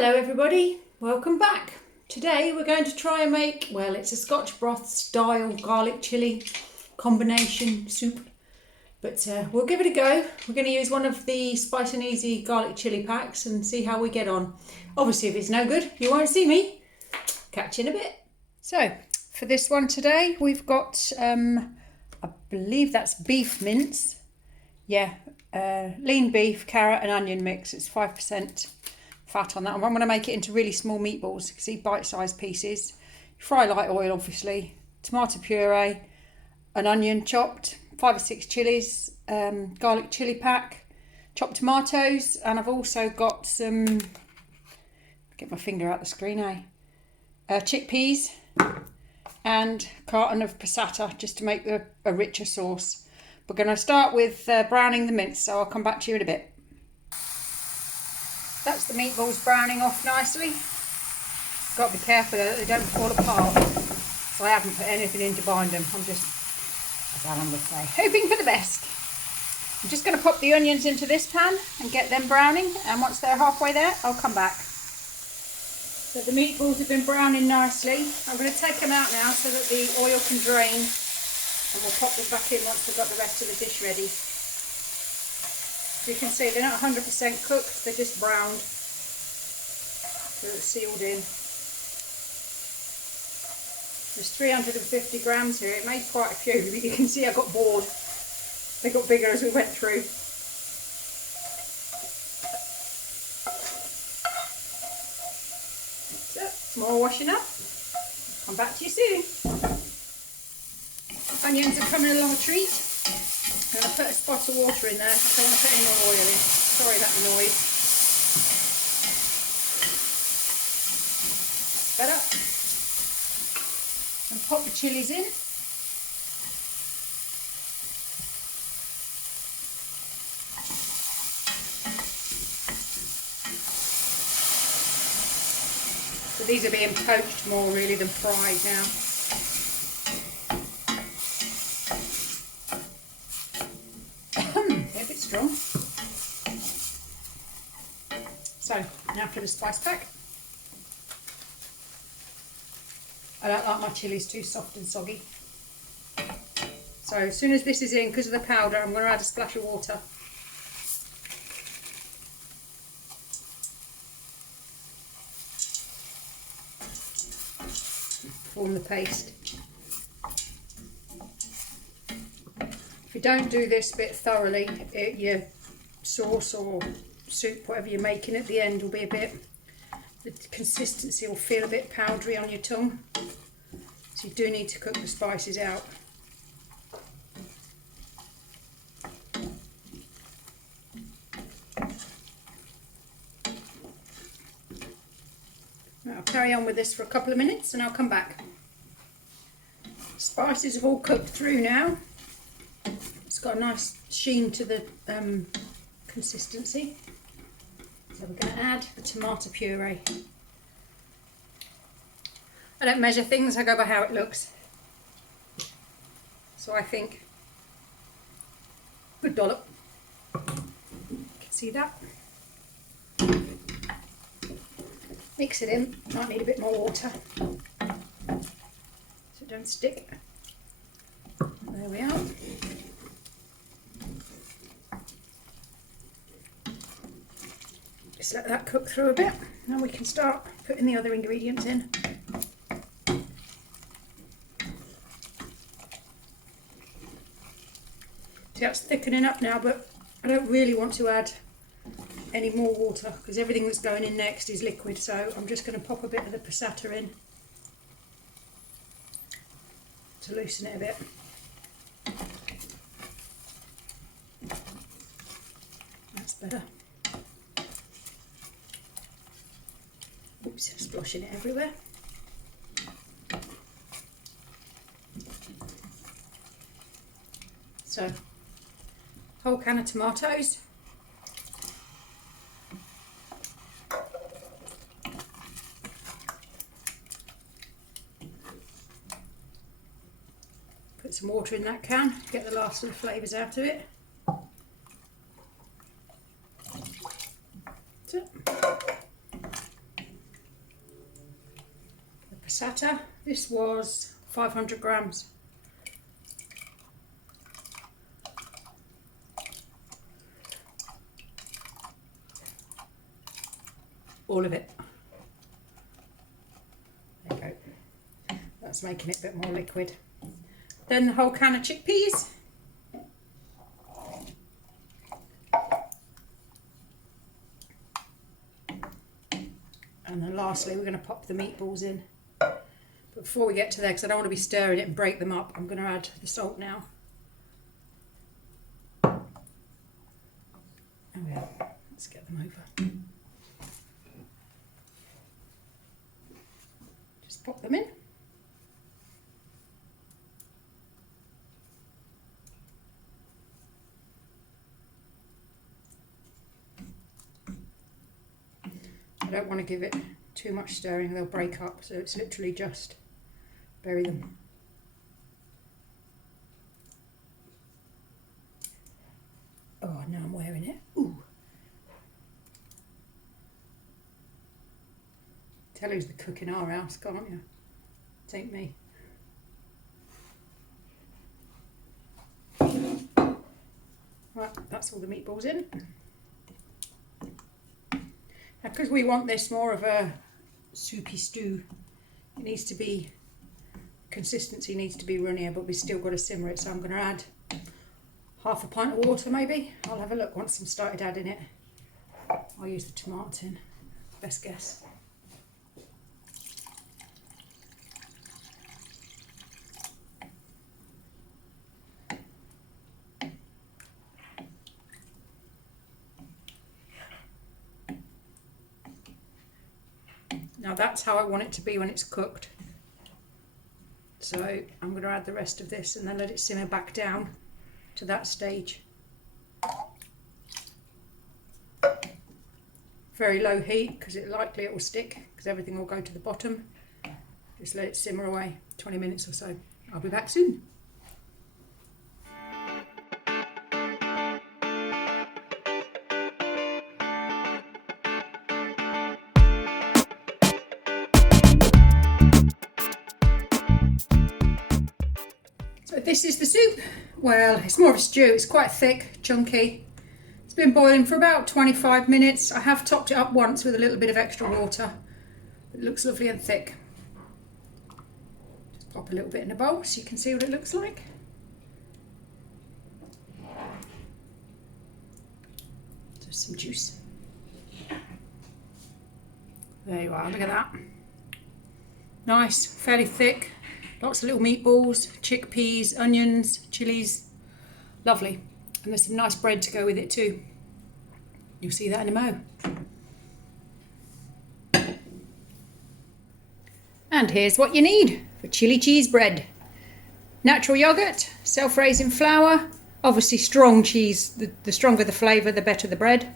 Hello everybody, welcome back. Today we're going to try and make, well, it's a Scotch broth style garlic chilli combination soup, but we'll give it a go. We're going to use one of the Spice and Easy garlic chilli packs and see how we get on. Obviously if it's no good you won't see me. Catch you in a bit. So for this one today we've got, I believe that's beef mince. Yeah, lean beef, carrot and onion mix. It's 5% fat on that. I'm going to make it into really small meatballs. You can see bite-sized pieces. Fry light oil, obviously. Tomato puree, an onion chopped, 5 or 6 chilies, garlic chilli pack, chopped tomatoes, and I've also got some, get my finger out the screen, chickpeas and a carton of passata just to make a richer sauce. We're going to start with browning the mince, so I'll come back to you in a bit. That's the meatballs browning off nicely. Got to be careful that they don't fall apart. So I haven't put anything in to bind them. I'm just, as Alan would say, hoping for the best. I'm just going to pop the onions into this pan and get them browning. And once they're halfway there, I'll come back. So the meatballs have been browning nicely. I'm going to take them out now so that the oil can drain. And we'll pop them back in once we've got the rest of the dish ready. You can see they're not 100% cooked, they're just browned, so it's sealed in. There's 350 grams here. It made quite a few, but you can see I got bored. They got bigger as we went through. So, more washing up. Come back to you soon. Onions are coming along a treat. I'm going to put a spot of water in there. I don't want to put any more oil in. Sorry about the noise. Better. And pop the chillies in. So these are being poached more really than fried now. Strong. So now for the spice pack. I don't like my chilies too soft and soggy. So as soon as this is in, because of the powder, I'm going to add a splash of water. Form the paste. If you don't do this bit thoroughly, your sauce or soup, whatever you're making at the end, will be a bit, the consistency will feel a bit powdery on your tongue. So you do need to cook the spices out. I'll carry on with this for a couple of minutes and I'll come back. Spices have all cooked through now. It's got a nice sheen to the consistency. So we're going to add the tomato puree. I don't measure things, I go by how it looks. So I think, good dollop. You can see that. Mix it in, might need a bit more water so it don't stick. There we are. Just let that cook through a bit, and we can start putting the other ingredients in. See, that's thickening up now, but I don't really want to add any more water because everything that's going in next is liquid, so I'm just going to pop a bit of the passata in to loosen it a bit. That's better. Oops, splashing it everywhere. So, whole can of tomatoes. Put some water in that can, get the last of the flavours out of it. So, passata. This was 500 grams. All of it. There you go. That's making it a bit more liquid. Then the whole can of chickpeas. And then lastly, we're going to pop the meatballs in. But before we get to there, because I don't want to be stirring it and break them up, I'm going to add the salt now. Oh yeah, let's get them over. Just pop them in. I don't want to give it too much stirring, they'll break up, so it's literally just bury them. Oh, now I'm wearing it. Ooh. Tell who's the cook in our house, can't you? It ain't me. Right, that's all the meatballs in. Now, because we want this more of a soupy stew, it needs to be, consistency needs to be runnier, but we've still got to simmer it, so I'm going to add half a pint of water maybe. I'll have a look once I've started adding it. I'll use the tomato tin, best guess. Now that's how I want it to be when it's cooked. So I'm going to add the rest of this and then let it simmer back down to that stage. Very low heat because it will stick because everything will go to the bottom. Just let it simmer away 20 minutes or so. I'll be back soon. So this is the soup. Well, it's more of a stew. It's quite thick, chunky. It's been boiling for about 25 minutes. I have topped it up once with a little bit of extra water. It looks lovely and thick. Just pop a little bit in a bowl so you can see what it looks like. Just some juice. There you are, look at that. Nice, fairly thick. Lots of little meatballs, chickpeas, onions, chilies. Lovely. And there's some nice bread to go with it too. You'll see that in a mo. And here's what you need for chili cheese bread. Natural yogurt, self-raising flour, obviously strong cheese, the stronger the flavour the better the bread.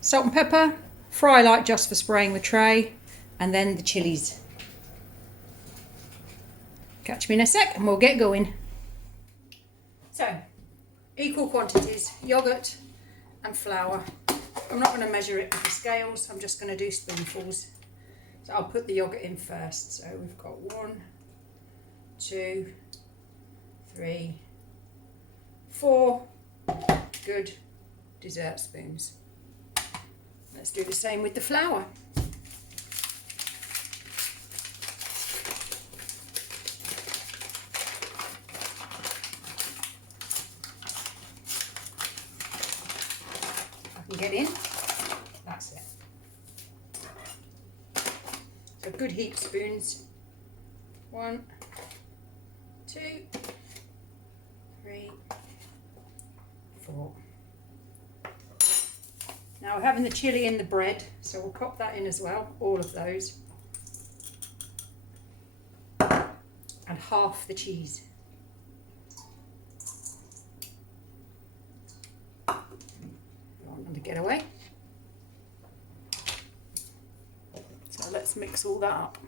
Salt and pepper, fry light just for spraying the tray, and then the chilies. Catch me in a sec and we'll get going. So, equal quantities, yogurt and flour. I'm not going to measure it with the scales, I'm just going to do spoonfuls. So I'll put the yogurt in first. So we've got 1, 2, 3, 4 good dessert spoons. Let's do the same with the flour. Get in, that's it. So good heap spoons. 1, 2, 3, 4. Now we're having the chilli in the bread, so we'll pop that in as well, all of those. And half the cheese. To get away. So let's mix all that up.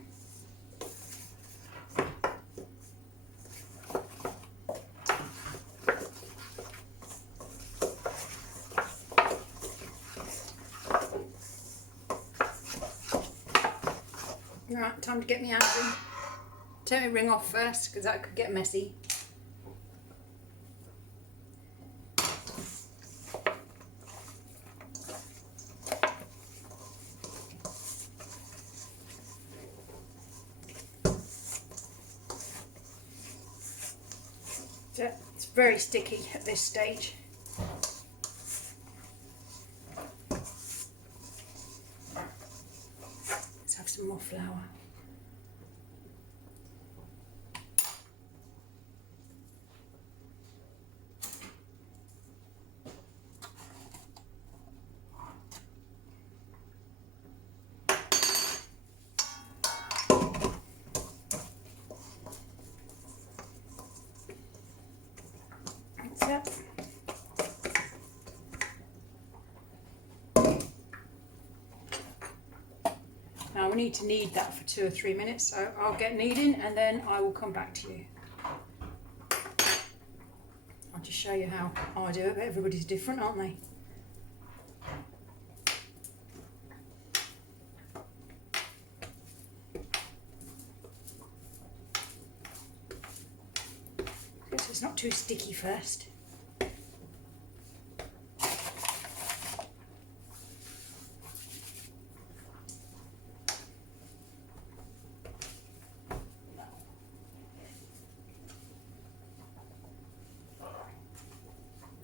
Right, time to get my hands in. Turn my ring off first because that could get messy. So it's very sticky at this stage. Let's have some more flour. That's it. Now we need to knead that for 2 or 3 minutes, so I'll get kneading and then I will come back to you. I'll just show you how I do it, but everybody's different, aren't they? So it's not too sticky first.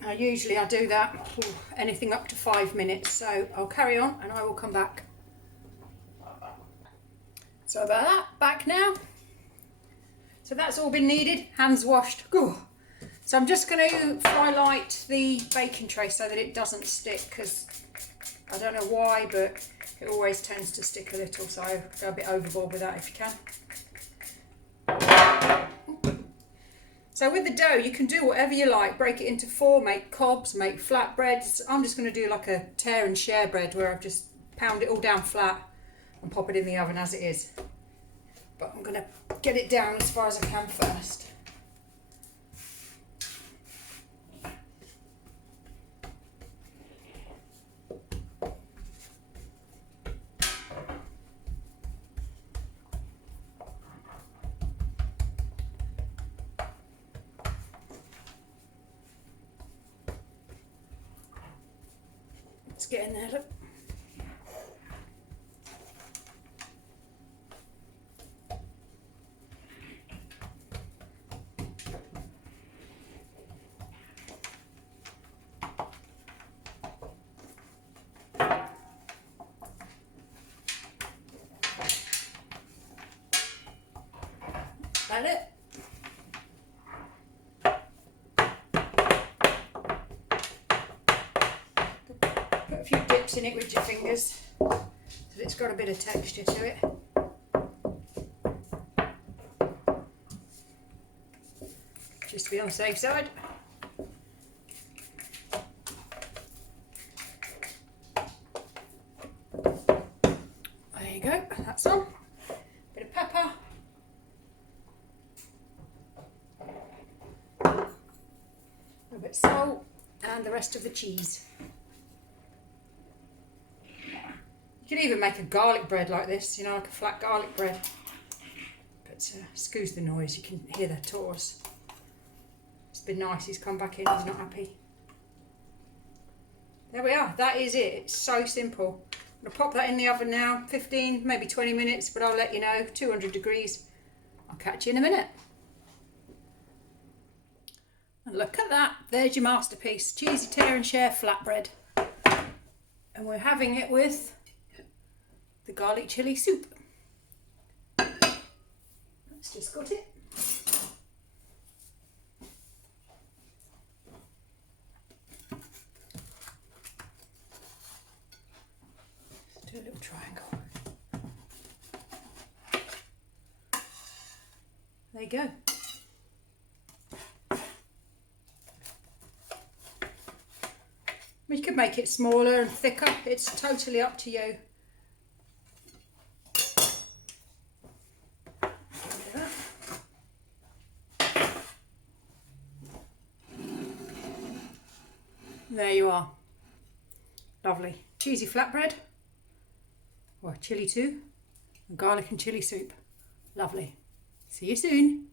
Now usually I do that anything up to 5 minutes, so I'll carry on and I will come back. So about that, back now. So that's all been kneaded, hands washed. So I'm just going to fry light the baking tray so that it doesn't stick, because I don't know why, but it always tends to stick a little, so go a bit overboard with that if you can. So with the dough, you can do whatever you like. Break it into 4, make cobs, make flatbreads. I'm just going to do like a tear and share bread where I've just pound it all down flat and pop it in the oven as it is. But I'm going to get it down as far as I can first. Let's get in there, look. That it. Put a few dips in it with your fingers so that it's got a bit of texture to it. Just to be on the safe side. There you go, that's on. Bit of pepper. A bit of salt and the rest of the cheese. You can even make a garlic bread like this, you know, like a flat garlic bread. But excuse the noise, you can hear the tortoise. It's been nice, he's come back in, he's not happy. There we are, that is it. It's so simple. I'm going to pop that in the oven now, 15, maybe 20 minutes, but I'll let you know, 200 degrees. I'll catch you in a minute. And look at that, there's your masterpiece, cheesy tear and share flatbread. And we're having it with the garlic chilli soup. Let's just cut it. Let's do a little triangle. There you go. You could make it smaller and thicker, it's totally up to you. There you are. Lovely. Cheesy flatbread, or chilli too. garlic and chilli soup. Lovely. See you soon.